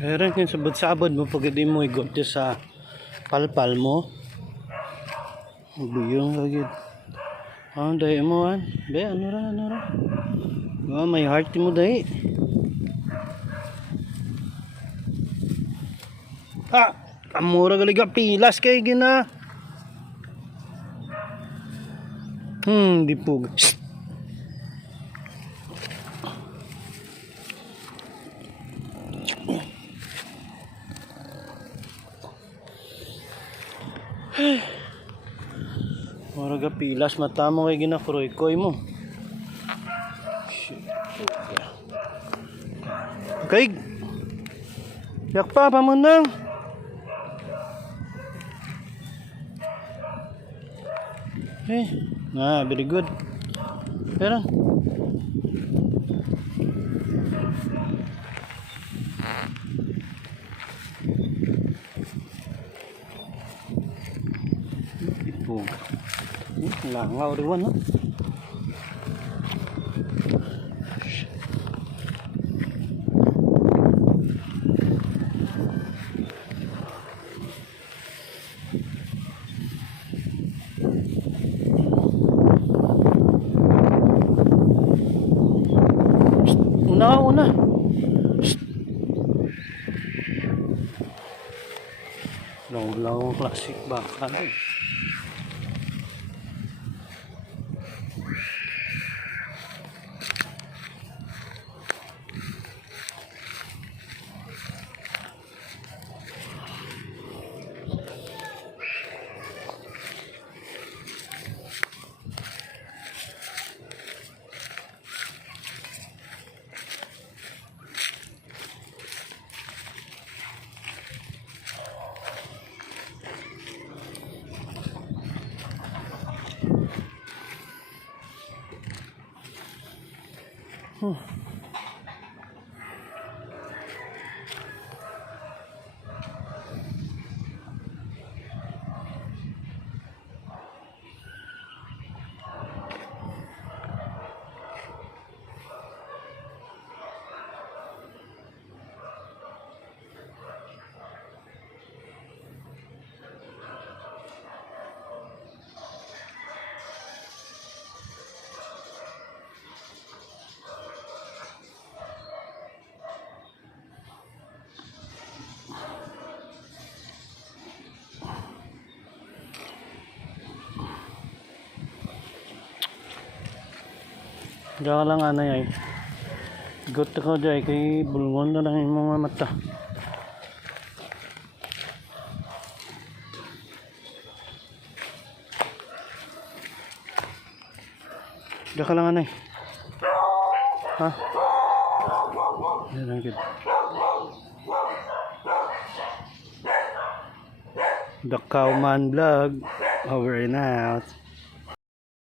Pero kung sabod-sabod mo pag di mo igot sa palpal mo. Buyong lagi. Dahil mo an. Be, ano ra. May heart mo dahil. Amura galiga pilas kay gina. Di pug. Maraga pilas mata mo kay ginakroy-koy mo. Kay yak pa mo nang. Very good. Pero ipog. Langaw rin no? Una. Long classic baka din. Diyan lang ano yan. Got ko dyan kay bulngon na lang yung mga mata. Diyan ka lang ano eh. Diyan lang kita. The Cowman Vlog over and out.